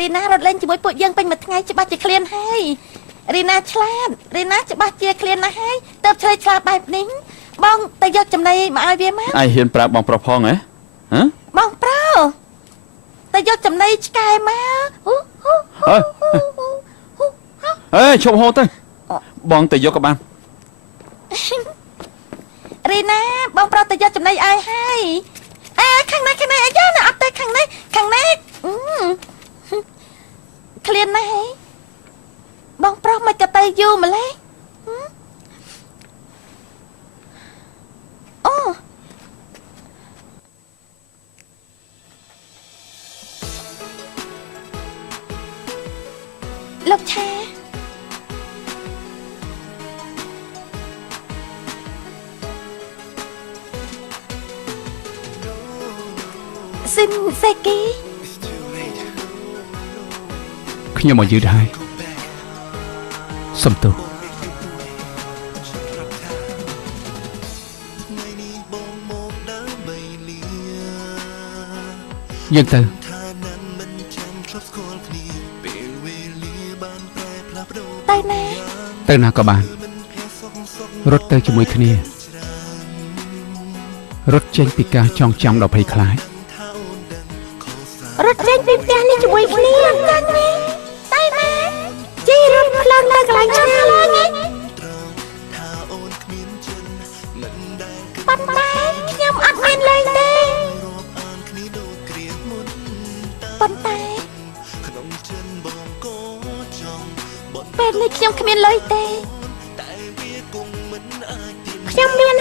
រីណារត់លេងជាមួយពួកយើងពេញមួយថ្ងៃច្បាស់ជាឃ្លានហើយរីណាឆ្លាតរីណាច្បាស់ជាឃ្លានណាស់ហើយទៅឆ្លេឆ្លាតបែបនេះបងទៅយកចំណីមកឲ្យវាមកឯហ៊ានប្រាប់បងប្រុសផងហ៎បងប្រុសទៅយកចំណីឆ្កែមកអេឈប់ហូតទៅបងទៅយកក៏បានរីណាបងប្រុសទៅយកចំណីឲ្យហើយខាងនេះអាយ៉ាណាអត់ទេខាងនេះឃ្លានណាស់បងប្រុសមិនក៏ទៅយូរម្លេះអូលោកឆាស៊ីនសេគីខ្ញុំមកយឺតហើយសុំទោសយើងទៅណាក៏បានរត់ទៅជាមួយគ្នារត់ចេញពីការចងចាំដល់ភ័យខ្លាចរត់ចេញពីផ្ទះនេះជាមួយគ្នាតែណាជីរត់ផ្លន់ទៅកន្លែងឆ្ងាយណាប៉ុន្តែខ្ញុំអត់មានលេងទេប៉ុន្តែពេលនេះខ្ញុំគ្មានលុយទេខ្ញុំមាន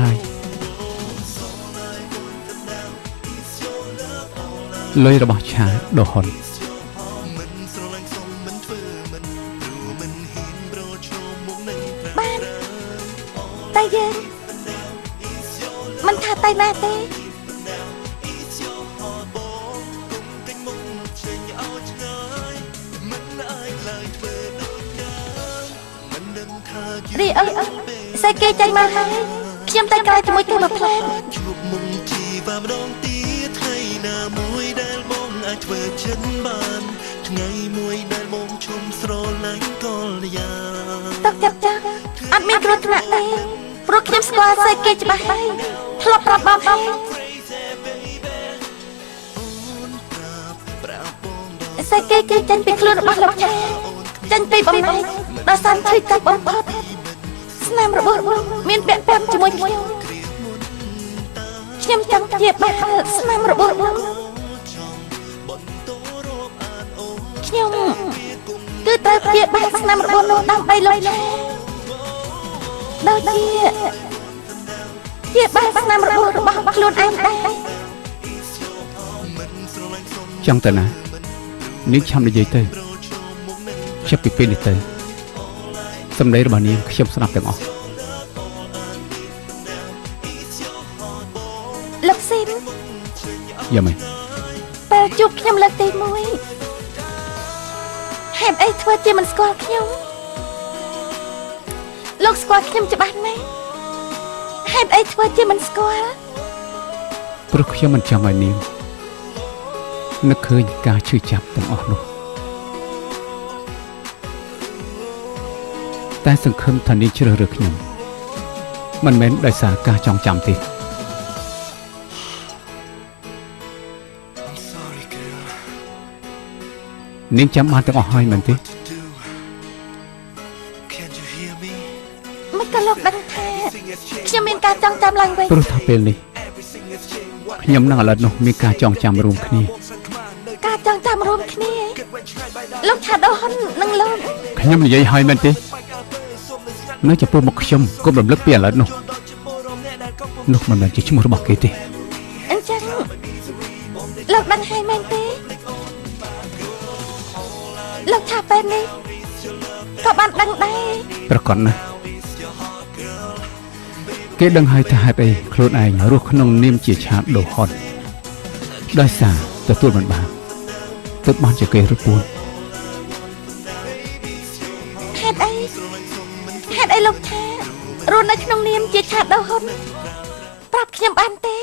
ហើយលុយរបស់ឆាដូហុនបានតែយើងមិនថាតែណាទេរីអើសេគេចាញ់មកហើយខ្ញុំតែក្រោយជាមួយគេមកផ្លែធ្វើចិនបានថ្ងៃមួយដែលមកជុំស្រឡាញ់កលយាតកចាប់អត់មានគ្រោះថ្នាក់ទេព្រោះខ្ញុំស្គាល់សេគេច្បាស់ហើយធ្លាប់ប្រាប់បងសេគេគេចាញ់ពីខ្លួនរបស់លោកចាចាញ់ពីបំណែកដល់សានឈឺកាប់បំផុតស្នាមរបួសមានពាក់ព័ន្ធជាមួយខ្ញុំចង់ជាបាក់ស្នាមរបួសខ្ញុំគឺត្រូវព្យាបាលស្នាមរបួសនោះដើម្បីលោកឆាដូចជាបាលស្នាមរបួសរបស់ខ្លួនឯងដែរចង់ទៅណានាងឆាំនិយាយទៅចាប់ពីពេលនេះទៅសម្ដីរបស់នាងខ្ញុំស្ដាប់ទាំងអស់លោកស៊ីនយ៉ាងម៉េចពេលជួបខ្ញុំលើកទី1ហេតុអីធ្វើជាមិនស្គាល់ខ្ញុំលោកស្គាល់ខ្ញុំច្បាស់ណាស់ហេតុអីធ្វើជាមិនស្គាល់ព្រោះខ្ញុំមិនចង់ឲ្យនាងនឹកឃើញការឈឺចាប់ទាំងអស់នោះតែសង្ឃឹមថានាងជ្រើសរើសខ្ញុំមិនមែនដោយសារការចងចាំទេនាងចាំបានទាំងអស់ហើយមែនទេមិនក៏លោកដឹងថាខ្ញុំមានការចងចាំឡើងវិញព្រោះថាពេលនេះខ្ញុំនិងឥឡូវនោះមានការចងចាំរួមគ្នាការចងចាំរួមគ្នាលោកឆាដូហុននិងលោកខ្ញុំនិយាយហើយមែនទេនៅចំពោះមុខខ្ញុំកុំរំលឹកពីឥឡូវនោះមិនមែនជាឈ្មោះរបស់គេទេអញ្ចឹងលោកដឹងហើយមែនទេលោកឆាពេលនេះក៏បានដឹងដែរប្រកបណាស់គេដឹងហើយថាហេតុអីខ្លួនឯងរស់ក្នុងនាមជាឆាដូហុនដោយសារទទួលមិនបានទើបបានជាគេរត់ពួនហេតុអីលោកឆារស់នៅក្នុងនាមជាឆាដូហុនប្រាប់ខ្ញុំបានទេ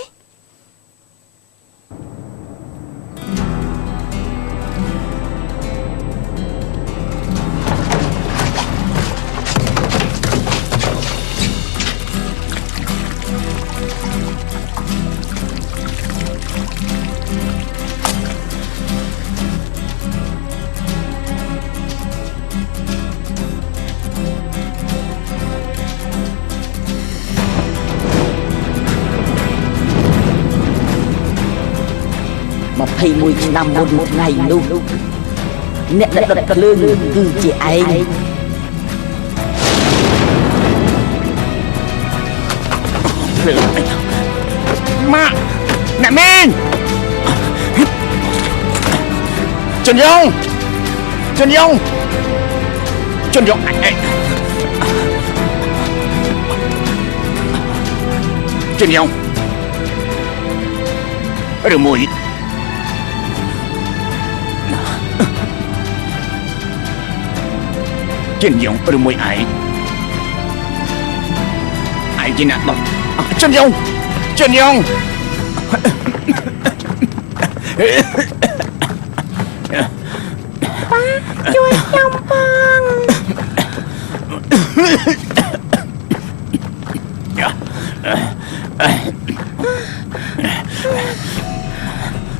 21ឆ្នាំមុនថ្ងៃនោះអ្នកដែលដុតភ្លើងគឺជាឯង ម៉ាក់អ្នកមែនជន់យងអញឯងជន់យងឬមួយជន់យងឬមួយឯងជាអ្នកដុតជន់យង ជួយខ្ញុំផង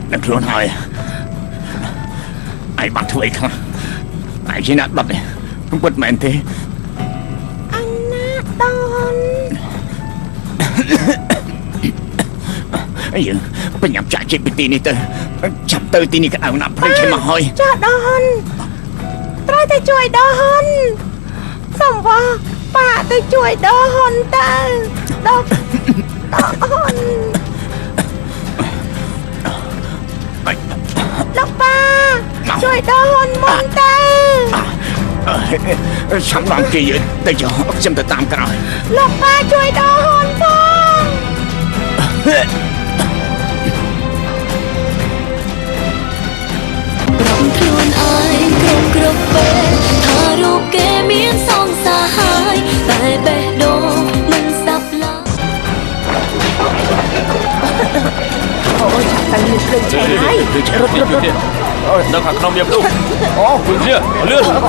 អ្នកខ្លួនហើយឯងបានធ្វើអីខ្លះឯងជាអ្នកដុតនេះពិតមែនទេ អញណាដន យើងបញ្ញាប់ចាក់ជិះពីទីនេះទៅចាប់ទៅទីនេះក៏ឲ្យណាប់ព្រៃឈិនមកហើយ ចាដនត្រូវតែជួយដនសំវ៉ាប៉ាទៅជួយដនទៅដនលោកប៉ាជួយដនមុនទៅ ចាំដល់គេទៅចុះខ្ញុំទៅតាមក្រោយ លោកប៉ាជួយដនផង ខ្លួនឯងគ្រប់ពេលថារូបគេមានសងសាហាយតែបេះដូងមិនស្ដាប់ឡើយ អូយតែមានភ្លើងឆេះហើយរត់ នៅខាងក្នុងមានមនុស្សអូលឿន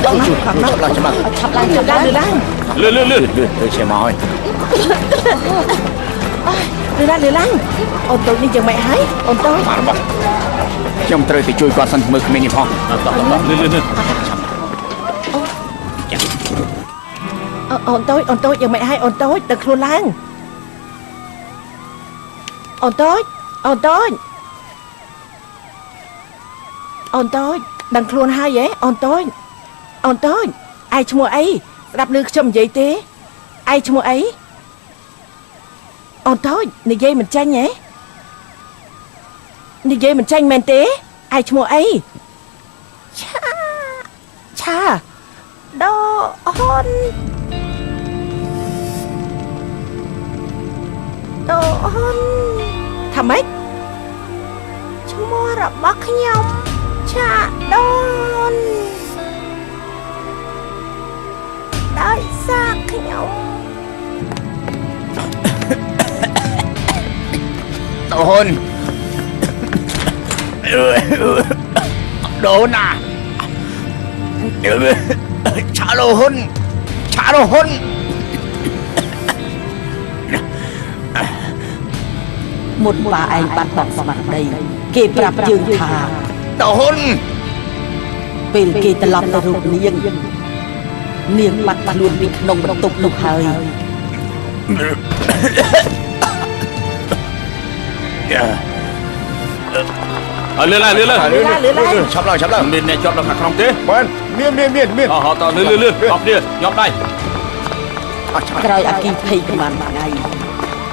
ខាងនោះឡើងច្បាស់ ឆាប់ឡើងលឿន ទៅជាមកហើយ ឡើងអូនតូចនេះយ៉ាងម៉េចហើយអូនតូច បានរបស់ខ្ញុំត្រូវទៅជួយគាត់សិនមើលក្មេងនេះផងលឿន អូនតូចយ៉ាងម៉េចហើយអូនតូចដឹងខ្លួនឡើងអូនតូចដឹងខ្លួនហើយហ៎អូនតូចឯងឈ្មោះអីស្ដាប់ឮខ្ញុំនិយាយទេឯងឈ្មោះអីអូនតូចនិយាយមិនចាញ់ហ៎និយាយមិនចាញ់មែនទេឯងឈ្មោះអីឆាដហ៊ុនថាម៉េចឈ្មោះរបស់ខ្ញុំឆាដូនដោយសារខ្ញុំ ដូនណាឆាដូហ៊ុន មុនប៉ាឯងបាត់បង់ស្មារតីគេប្រាប់យើងថា ដូហ៊ុន ពេលគេត្រឡប់ទៅរូបនាងបាត់ខ្លួនពីក្នុងបន្ទប់នោះហើយ លឿនឆាប់ឡើងមានអ្នកជាប់នៅខាងក្នុងទេបានមានអត់តលឿនអត់នេះញាប់ដៃ ក្រោយអគិភ័យប្រហែលថ្ងៃ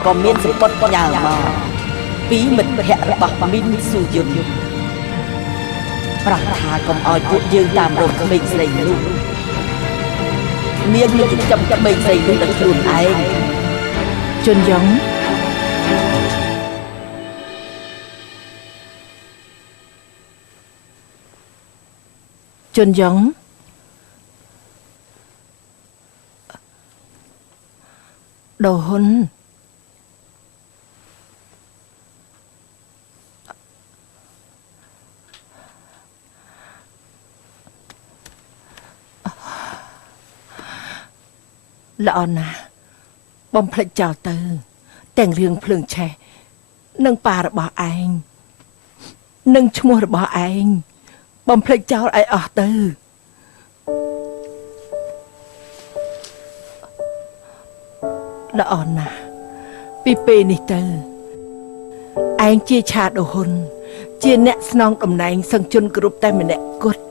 ក៏មានសម្បត្តិញ៉ាមកពីមិត្តភ័ក្តិរបស់មីនស៊ូយុនប្រកាសថាកុំឲ្យពួកយើងតាមរកក្មេងស្រីនោះនាងនឹងចិញ្ចឹមក្មេងស្រីនោះដោយខ្លួនឯងជុនយ៉ងដូហ៊ុនល្អណាស់បំភ្លេចចោលទៅទាំងរឿងភ្លើងឆេះនិងប៉ារបស់ឯងនិងឈ្មោះរបស់ឯងបំភ្លេចចោលឲ្យអស់ទៅល្អណាស់ពីពេលនេះទៅឯងជាឆាដូហ៊ុន ជាអ្នកស្នងតំណែងសង្ជនគ្រប់តែម្នាក់គត់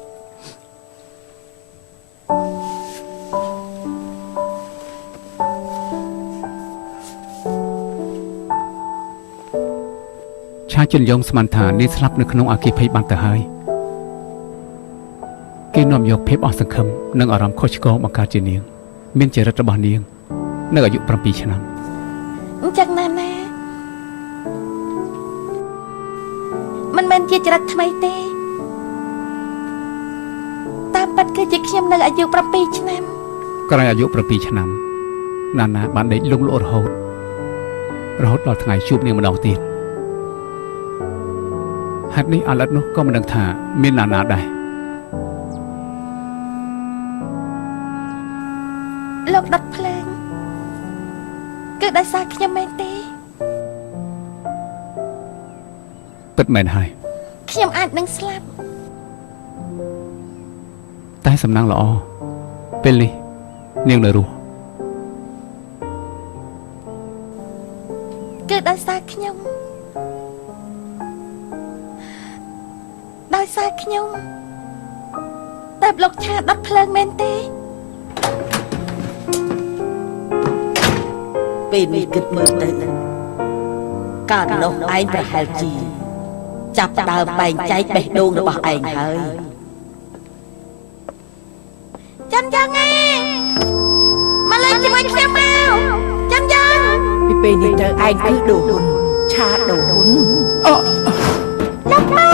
ឆាចិនយ៉ងស្មានថានាងស្លាប់នៅក្នុងអគ្គិភ័យបានទៅហើយគេនាំយកភាពអស់សង្ឃឹមនិងអារម្មណ៍ខុសឆ្គងបង្កើតជានាងមានចរិតរបស់នាងនៅអាយុ7 ឆ្នាំ អញ្ចឹងណាមិនមែនជាចរិតថ្មីទេតាមពិតគឺជាខ្ញុំនៅអាយុ7 ឆ្នាំ ក្រោយអាយុ7 ឆ្នាំណានាបានដេកលងលក់រហូតដល់ថ្ងៃជួបនាងម្ដងទៀតហេតុនេះអាឡិតនោះក៏មិនដឹងថាមានណានាដែរ លោកដុតភ្លើងគឺដោយសារខ្ញុំមែនទេ ពិតមែនហើយ ខ្ញុំអាចនឹងស្លាប់ តែសំណាងល្អពេលនេះនាងនៅរស់ គឺដោយសារខ្ញុំតែលោកឆាដុតភ្លើងមែនទេពេលនេះគិតមើលទៅកាលនោះឯងប្រហែលជាចាប់ដើមបែងចែកបេះដូងរបស់ឯងហើយចាំយ៉ាងណាមកលេងជាមួយខ្ញុំមកចាំយ៉ាង ពីពេលនេះទៅឯងគឺដូហ៊ុនឆាដូហ៊ុន លោកប៉ា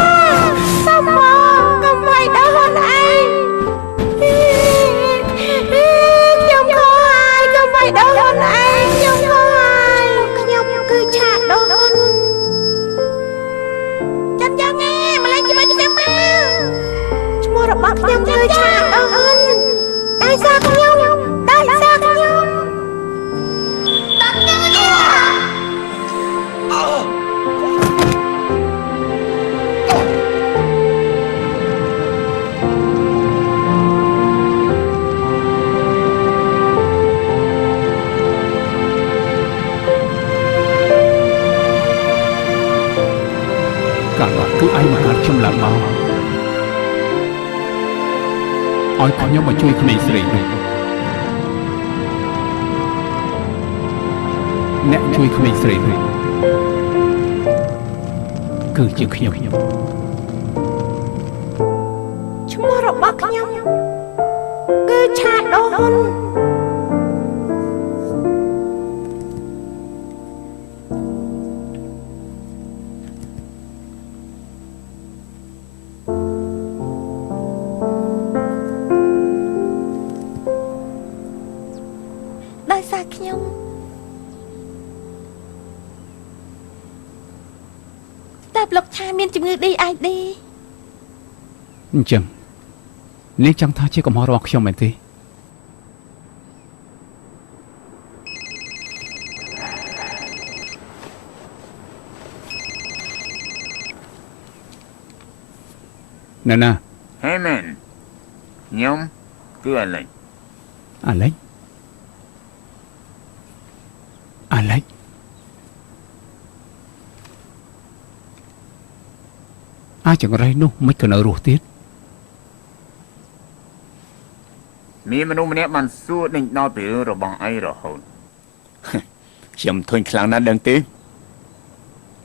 សុំមកកុំឲ្យដូហ៊ុនឯងខ្ញុំខកហើយកុំឲ្យដូហ៊ុនឯងខ្ញុំខកហើយខ្ញុំគឺឆាដូហ៊ុនចាំយ៉ាងណាមកលេងជាមួយខ្ញុំមកឈ្មោះរបស់ខ្ញុំគឺឆាដូហ៊ុនដោយសារខ្ញុំ កាលនោះគឺឯងមកកាត់ខ្ញុំឡើងមកឲ្យខ្ញុំមកជួយក្មេងស្រីនោះអ្នកជួយក្មេងស្រីនោះគឺជាខ្ញុំ ឈ្មោះរបស់ខ្ញុំគឺឆាដូហ៊ុនដោយសារខ្ញុំតែលោកឆាមានជំងឺ DID អញ្ចឹងនាងចង់ថាជាកំហុសរបស់ខ្ញុំមែនទេ ណា ហេមែនខ្ញុំគឺអាឡិច អាឡិចអាចង្រៃនោះមិនក៏នៅរស់ទៀត មានមនុស្សម្នាក់បានសួរដេញដោលពីរឿងរបស់ឯងរហូត ខ្ញុំធុញខ្លាំងណាស់ដឹងទេ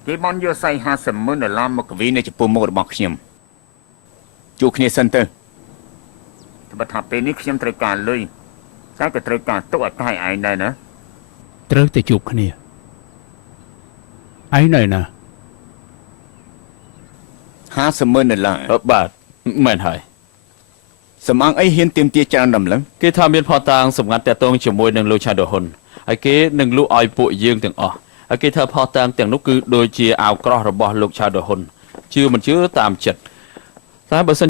គេបានយក$50,000មកកវីនៅចំពោះមុខរបស់ខ្ញុំជួបគ្នាសិនទៅតែថាពេលនេះខ្ញុំត្រូវការលុយតែក៏ត្រូវការទុកឲ្យកាយឯងដែរណា ត្រូវតែជួបគ្នាឯងនៅណា $50,000 បាទមែនហើយសំអងអីហ៊ានទៀមទាច្រើនដំឡឹងគេថាមានផតាងសម្ងាត់តាក់ទងជាមួយនឹងលោកឆាដូហ៊ុនហើយគេនឹងលក់ឲ្យពួកយើងទាំងអស់ហើយគេថាផតាងទាំងនោះគឺដូចជាអាវក្រោះរបស់លោកឆាដូហ៊ុនជឿមិនជឿតាមចិត្តតែបើសិន